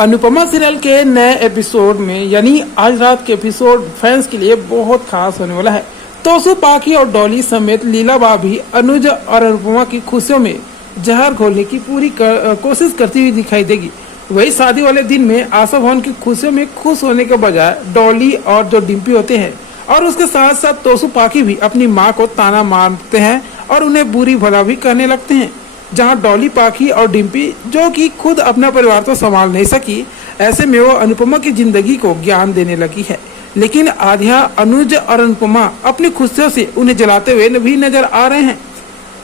Anupama serial के नए episode में यानी आज रात के एपिसोड फैंस के लिए बहुत खास होने वाला है। तोसू, पाखी और डॉली समेत लीला भाभी अनुज और अनुपमा की खुशियों में जहर घोलने की पूरी कोशिश करती हुई दिखाई देगी। वही शादी वाले दिन में आशा भवन की खुशियों में खुश होने के बजाय डॉली और जो डिम्पी होते हैं और उसके साथ साथ तोसू, पाखी भी अपनी माँ को ताना मारते हैं और उन्हें बुरी भला भी करने लगते हैं। जहां डॉली, पाखी और डिम्पी जो कि खुद अपना परिवार तो संभाल नहीं सकी, ऐसे में वो अनुपमा की जिंदगी को ज्ञान देने लगी है। लेकिन आध्या, अनुज और अनुपमा अपनी खुशियों से उन्हें जलाते हुए भी नजर आ रहे हैं।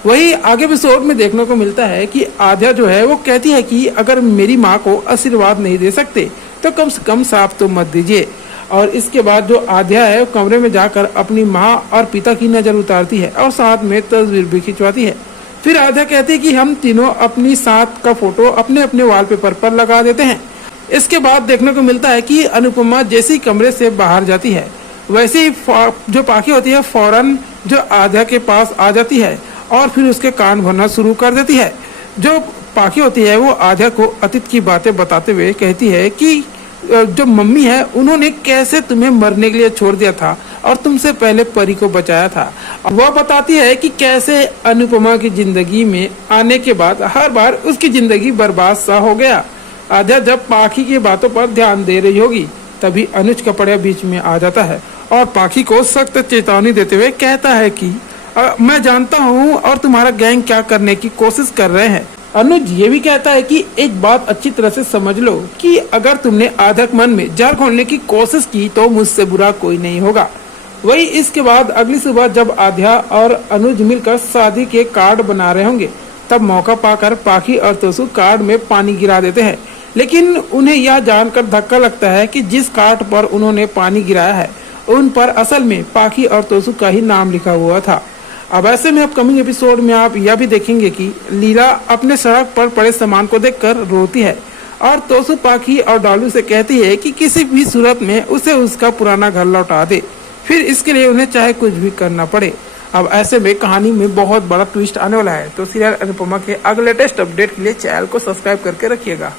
वही आगे एपिसोड में देखने को मिलता है कि आध्या जो है वो कहती है कि अगर मेरी माँ को आशीर्वाद नहीं दे सकते तो कम से कम साफ तो मत दीजिए। और इसके बाद जो आध्या है वो कमरे में जाकर अपनी माँ और पिता की नजर उतारती है और साथ में तस्वीर भी खिंचवाती है। फिर आध्या कहती है कि हम तीनों अपनी साथ का फोटो अपने अपने वॉलपेपर पर लगा देते हैं। इसके बाद देखने को मिलता है कि अनुपमा जैसी कमरे से बाहर जाती है वैसे ही जो पाखी होती है फौरन जो आध्या के पास आ जाती है और फिर उसके कान भरना शुरू कर देती है। जो पाखी होती है वो आध्या को अतीत की बातें बताते हुए कहती है कि जो मम्मी है उन्होंने कैसे तुम्हें मरने के लिए छोड़ दिया था और तुमसे पहले परी को बचाया था। वह बताती है कि कैसे अनुपमा की जिंदगी में आने के बाद हर बार उसकी जिंदगी बर्बाद सा हो गया। आध्या जब पाखी की बातों पर ध्यान दे रही होगी तभी अनुज कपड़िया बीच में आ जाता है और पाखी को सख्त चेतावनी देते हुए कहता है कि मैं जानता हूँ और तुम्हारा गैंग क्या करने की कोशिश कर रहे हैं। अनुज ये भी कहता है कि एक बात अच्छी तरह से समझ लो कि अगर तुमने आध्या मन में जहर घोलने की कोशिश की तो मुझसे बुरा कोई नहीं होगा। वही इसके बाद अगली सुबह जब आध्या और अनुज मिलकर शादी के कार्ड बना रहे होंगे तब मौका पाकर पाखी और तोसू कार्ड में पानी गिरा देते हैं। लेकिन उन्हें यह जानकर धक्का लगता है कि जिस कार्ड पर उन्होंने पानी गिराया है उन पर असल में पाखी और तोसू का ही नाम लिखा हुआ था। अब ऐसे में अपकमिंग एपिसोड में आप यह भी देखेंगे कि लीला अपने सड़क पर पड़े सामान को देखकर रोती है और तोसू, पाखी और डालू से कहती है कि किसी भी सूरत में उसे उसका पुराना घर लौटा दे, फिर इसके लिए उन्हें चाहे कुछ भी करना पड़े। अब ऐसे में कहानी में बहुत बड़ा ट्विस्ट आने वाला है, तो सीरियल अनुपमा के अगले लेटेस्ट अपडेट के लिए चैनल को सब्सक्राइब करके रखिएगा।